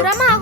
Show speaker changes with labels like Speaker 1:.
Speaker 1: Muramar.